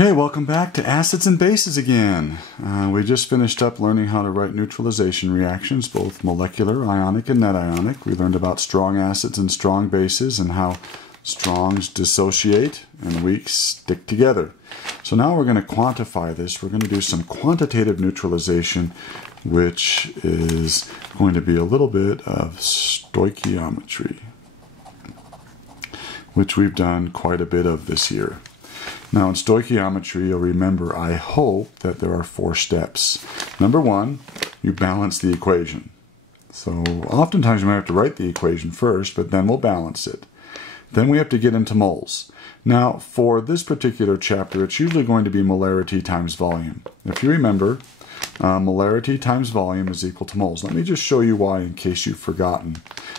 Okay, welcome back to acids and bases again. We just finished up learning how to write neutralization reactions, both molecular, ionic, and net ionic. We learned about strong acids and strong bases and how strongs dissociate and weaks stick together. So now we're going to quantify this. We're going to do some quantitative neutralization, which is going to be a little bit of stoichiometry, which we've done quite a bit of this year. Now in stoichiometry, you'll remember, I hope, that there are 4 steps. Number 1, you balance the equation. So oftentimes we might have to write the equation first, but then we'll balance it. Then we have to get into moles. Now for this particular chapter, it's usually going to be molarity times volume. If you remember, molarity times volume is equal to moles. Let me just show you why in case you've forgotten.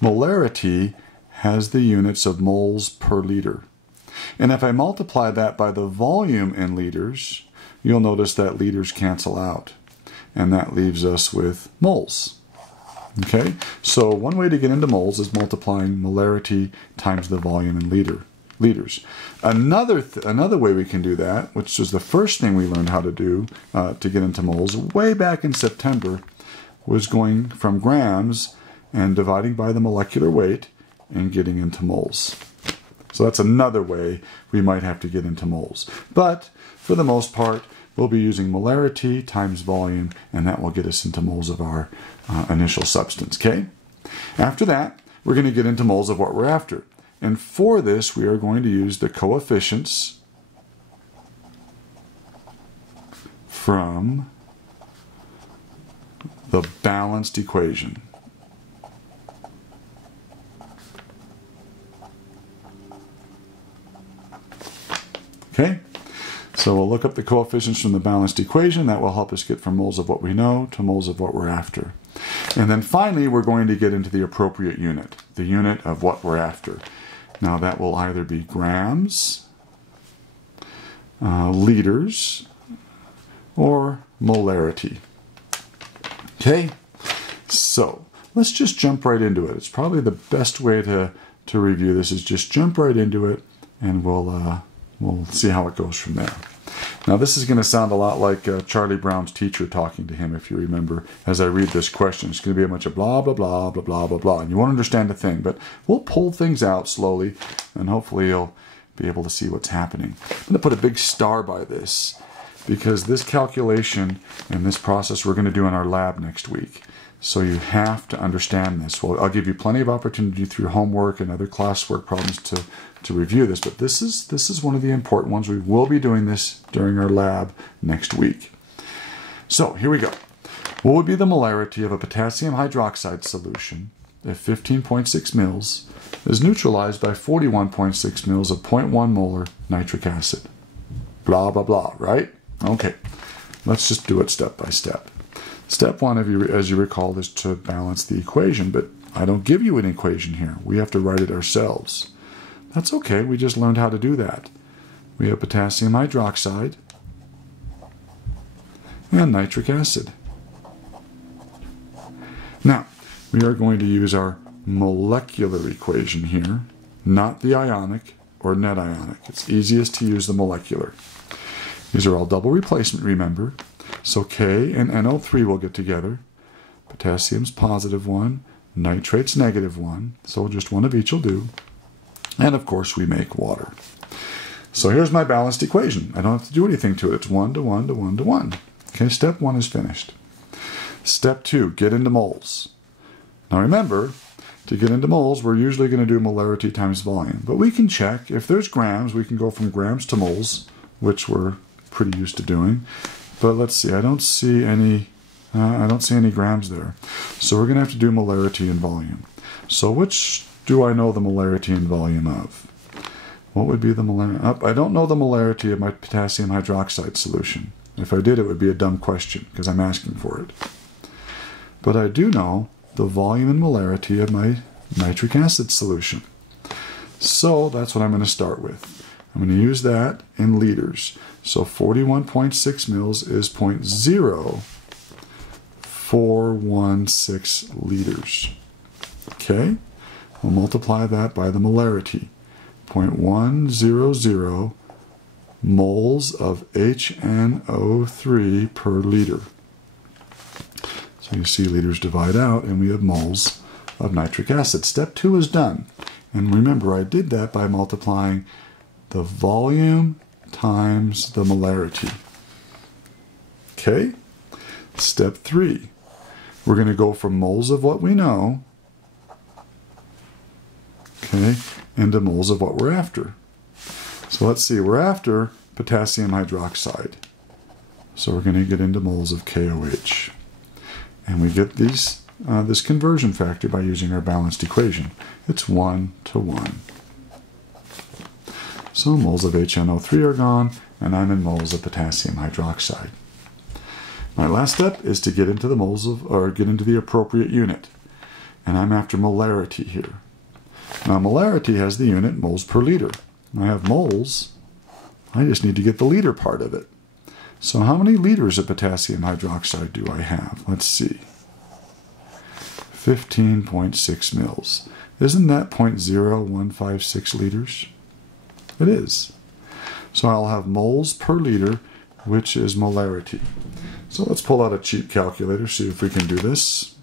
Molarity has the units of moles per liter. And if I multiply that by the volume in liters, you'll notice that liters cancel out. And that leaves us with moles. Okay? So one way to get into moles is multiplying molarity times the volume in liters. Another way we can do that, which was the first thing we learned how to do to get into moles way back in September, was going from grams and dividing by the molecular weight and getting into moles. So that's another way we might have to get into moles. But for the most part, we'll be using molarity times volume, and that will get us into moles of our initial substance, okay? After that, we're going to get into moles of what we're after. And for this, we are going to use the coefficients from the balanced equation. Okay, so we'll look up the coefficients from the balanced equation. That will help us get from moles of what we know to moles of what we're after. And then finally, we're going to get into the appropriate unit, the unit of what we're after. Now that will either be grams, liters, or molarity. Okay, so let's just jump right into it. It's probably the best way to review this is just jump right into it, and we'll see how it goes from there. Now this is going to sound a lot like Charlie Brown's teacher talking to him, if you remember, as I read this question. It's going to be a bunch of blah, blah, blah, blah, blah, blah, blah, and you won't understand a thing, but we'll pull things out slowly, and hopefully you'll be able to see what's happening. I'm going to put a big star by this, because this calculation and this process we're going to do in our lab next week. So you have to understand this. Well, I'll give you plenty of opportunity through homework and other classwork problems to review this, but this is one of the important ones. We will be doing this during our lab next week. So here we go. What would be the molarity of a potassium hydroxide solution if 15.6 mils is neutralized by 41.6 mils of 0.1 molar nitric acid? Blah, blah, blah, right? Okay, let's just do it step by step. Step 1, as you recall, is to balance the equation, but I don't give you an equation here. We have to write it ourselves. That's okay, we just learned how to do that. We have potassium hydroxide and nitric acid. Now, we are going to use our molecular equation here, not the ionic or net ionic. It's easiest to use the molecular. These are all double replacement, remember. So K and NO3 will get together. Potassium's positive 1, nitrate's negative 1, so just one of each will do. And of course we make water. So here's my balanced equation. I don't have to do anything to it. It's 1 to 1 to 1 to 1. Okay, step 1 is finished. Step 2, get into moles. Now remember, to get into moles, we're usually going to do molarity times volume. But we can check. If there's grams, we can go from grams to moles, which we're pretty used to doing. But let's see, I don't see any grams there. So we're going to have to do molarity and volume. So which do I know the molarity and volume of? What would be the molarity? I don't know the molarity of my potassium hydroxide solution. If I did, it would be a dumb question because I'm asking for it. But I do know the volume and molarity of my nitric acid solution. So that's what I'm going to start with. I'm going to use that in liters. So 41.6 mils is 0.0416 liters. Okay? We'll multiply that by the molarity. 0.100 moles of HNO3 per liter. So you see liters divide out, and we have moles of nitric acid. Step 2 is done. And remember, I did that by multiplying the volume times the molarity. Okay? Step 3. We're going to go from moles of what we know, okay, into moles of what we're after. So let's see, we're after potassium hydroxide. So we're going to get into moles of KOH. And we get these this conversion factor by using our balanced equation. It's 1 to 1. So moles of HNO3 are gone, and I'm in moles of potassium hydroxide. My last step is to get into the moles of, or get into the appropriate unit. And I'm after molarity here. Now molarity has the unit moles per liter. I have moles, I just need to get the liter part of it. So how many liters of potassium hydroxide do I have? Let's see. 15.6 mils. Isn't that 0.0156 liters? It is. So I'll have moles per liter, which is molarity. So let's pull out a cheap calculator, see if we can do this.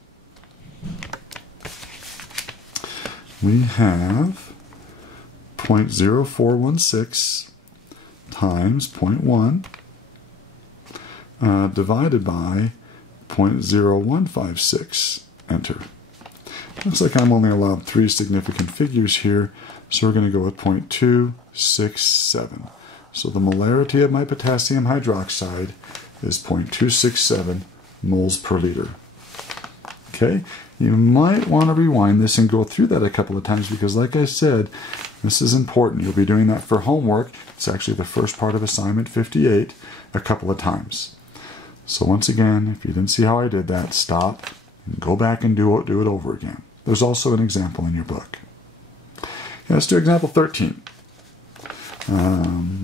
We have 0.0416 times 0.1 divided by 0.0156. Enter. Looks like I'm only allowed 3 significant figures here, so we're going to go with 0.267. So the molarity of my potassium hydroxide is 0.267 moles per liter. Okay, you might want to rewind this and go through that a couple of times because, like I said, this is important. You'll be doing that for homework. It's actually the first part of assignment 58 a couple of times. So once again, if you didn't see how I did that, stop and go back and do it over again. There's also an example in your book. Yeah, let's do example 13.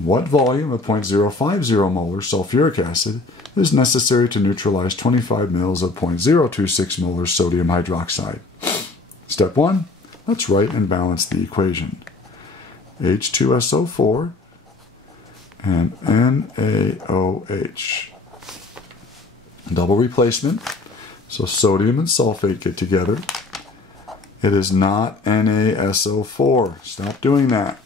What volume of 0.050 molar sulfuric acid is necessary to neutralize 25 mils of 0.026 molar sodium hydroxide? Step 1, let's write and balance the equation. H2SO4 and NaOH. Double replacement, so sodium and sulfate get together. It is not NaSO4. Stop doing that.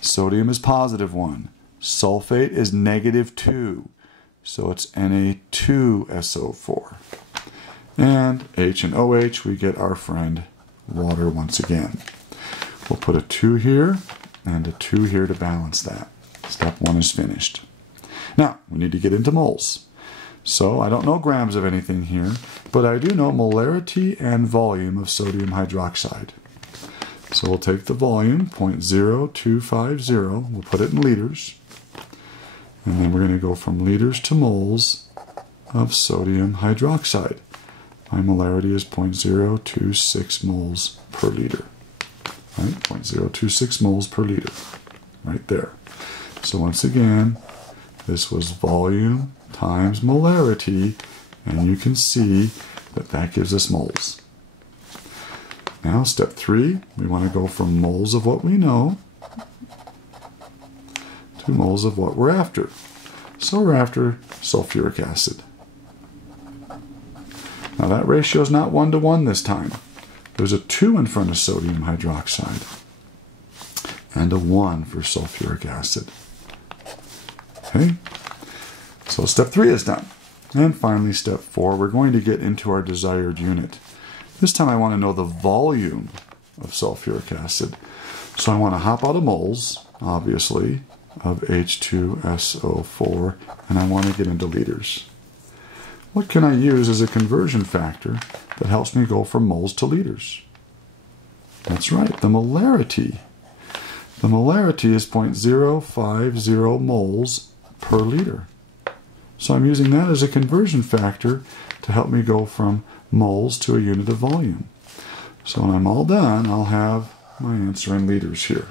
Sodium is +1. Sulfate is -2. So it's Na2SO4. And H and OH, we get our friend water once again. We'll put a 2 here and a 2 here to balance that. Step 1 is finished. Now, we need to get into moles. So I don't know grams of anything here, but I do know molarity and volume of sodium hydroxide. So we'll take the volume, 0.0250, we'll put it in liters, and then we're going to go from liters to moles of sodium hydroxide. My molarity is 0.026 moles per liter. Right? 0.026 moles per liter. Right there. So once again, this was volume times molarity, and you can see that that gives us moles. Now, step 3, we want to go from moles of what we know to moles of what we're after. So we're after sulfuric acid. Now that ratio is not 1 to 1 this time. There's a 2 in front of sodium hydroxide and a 1 for sulfuric acid. Okay, so step 3 is done. And finally, step 4, we're going to get into our desired unit. This time I want to know the volume of sulfuric acid. So I want to hop out of moles, obviously, of H2SO4, and I want to get into liters. What can I use as a conversion factor that helps me go from moles to liters? That's right, the molarity. The molarity is 0.050 moles per liter. So I'm using that as a conversion factor to help me go from moles to a unit of volume. So when I'm all done, I'll have my answer in liters here.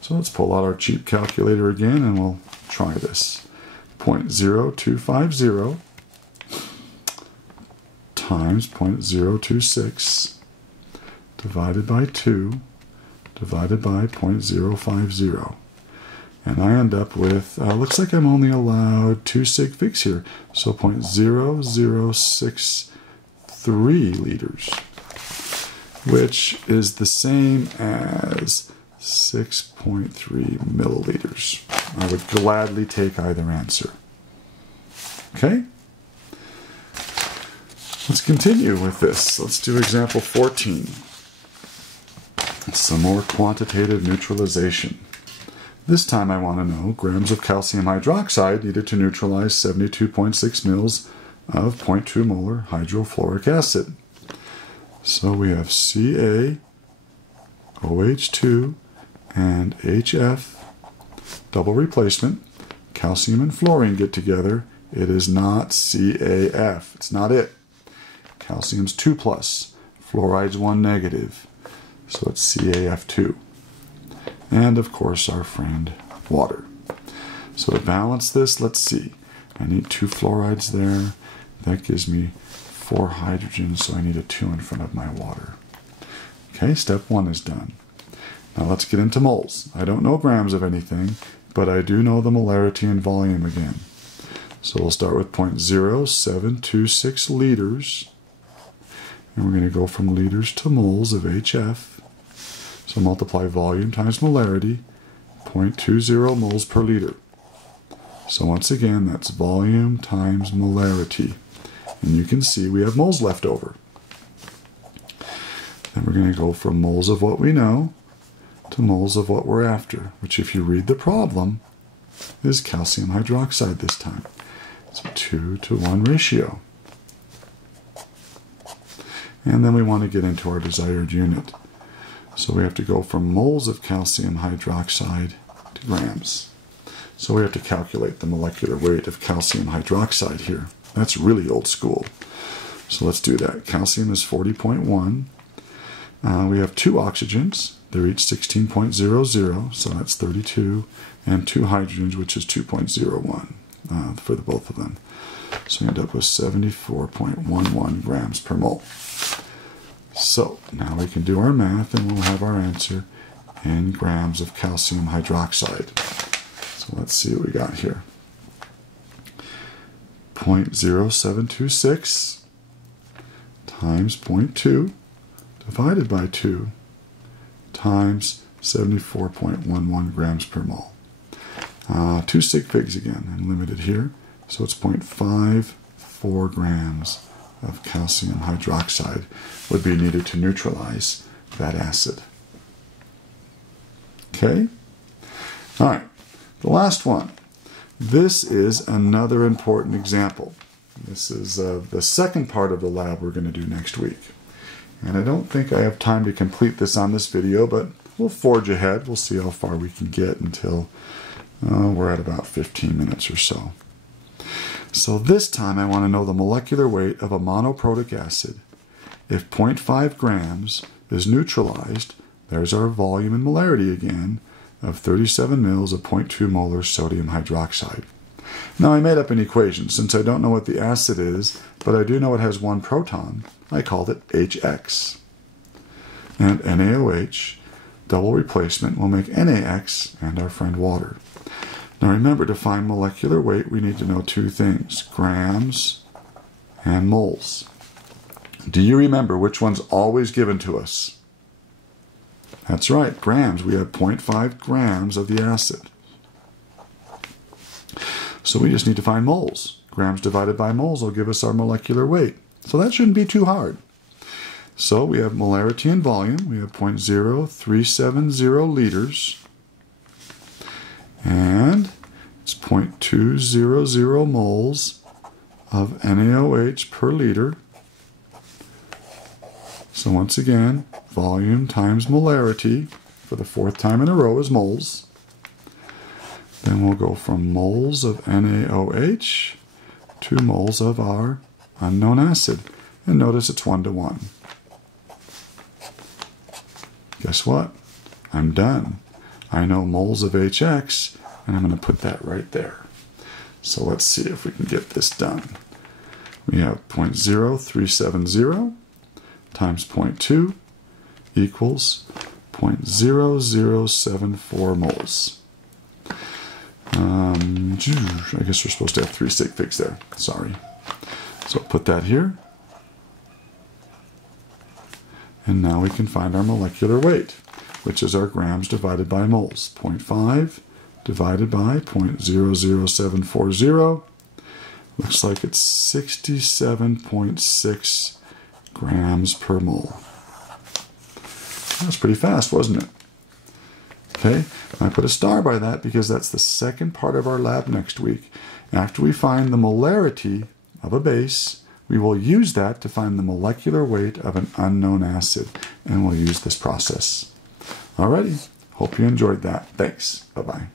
So let's pull out our cheap calculator again and we'll try this. 0.0250 times 0.026 divided by 2 divided by 0.050. And I end up with, looks like I'm only allowed 2 sig figs here. So 0.0063 liters, which is the same as 6.3 milliliters. I would gladly take either answer. Okay? Let's continue with this. Let's do example 14. Some more quantitative neutralization. This time I want to know grams of calcium hydroxide needed to neutralize 72.6 mils of 0.2 molar hydrofluoric acid. So we have Ca, OH2, and HF, double replacement. Calcium and fluorine get together. It is not CaF. It's not it. Calcium's 2+, fluoride's 1-. So it's CaF2. And of course our friend water. So to balance this, let's see. I need 2 fluorides there. That gives me 4 hydrogens, so I need a 2 in front of my water. Okay, step 1 is done. Now let's get into moles. I don't know grams of anything, but I do know the molarity and volume again. So we'll start with 0.0726 liters. And we're going to go from liters to moles of HF. So multiply volume times molarity, 0.20 moles per liter. So once again, that's volume times molarity. And you can see we have moles left over. Then we're going to go from moles of what we know to moles of what we're after, which if you read the problem, is calcium hydroxide this time. It's a 2-to-1 ratio. And then we want to get into our desired unit. So we have to go from moles of calcium hydroxide to grams. So we have to calculate the molecular weight of calcium hydroxide here. That's really old school. So let's do that. Calcium is 40.1. We have 2 oxygens. They're each 16.00, so that's 32. And 2 hydrogens, which is 2.01 for the both of them. So we end up with 74.11 grams per mole. So now we can do our math and we'll have our answer in grams of calcium hydroxide. So let's see what we got here. 0.0726 times 0.2 divided by 2 times 74.11 grams per mole. 2 sig figs again, and limited here. So it's 0.54 grams of calcium hydroxide would be needed to neutralize that acid. Okay? All right, the last one. This is another important example. This is the second part of the lab we're going to do next week. And I don't think I have time to complete this on this video, but we'll forge ahead. We'll see how far we can get until we're at about 15 minutes or so. So this time I want to know the molecular weight of a monoprotic acid. If 0.5 grams is neutralized, there's our volume and molarity again, of 37 mils of 0.2 molar sodium hydroxide. Now I made up an equation. Since I don't know what the acid is, but I do know it has 1 proton, I called it HX. And NaOH, double replacement, will make NaX and our friend water. Now remember, to find molecular weight, we need to know 2 things, grams and moles. Do you remember which one's always given to us? That's right, grams. We have 0.5 grams of the acid. So we just need to find moles. Grams divided by moles will give us our molecular weight. So that shouldn't be too hard. So we have molarity and volume. We have 0.0370 liters. And it's 0.200 moles of NaOH per liter. So once again, volume times molarity for the 4th time in a row is moles. Then we'll go from moles of NaOH to moles of our unknown acid. And notice it's 1-to-1. Guess what? I'm done. I know moles of HX, and I'm going to put that right there. So let's see if we can get this done. We have 0.0370 times 0.2 equals 0.0074 moles. I guess we're supposed to have 3 sig figs there. Sorry. So put that here. And now we can find our molecular weight, which is our grams divided by moles. 0.5 divided by 0.00740. Looks like it's 67.6 grams per mole. That's pretty fast, wasn't it? Okay, I put a star by that because that's the second part of our lab next week. After we find the molarity of a base, we will use that to find the molecular weight of an unknown acid, and we'll use this process. Alrighty, hope you enjoyed that. Thanks. Bye-bye.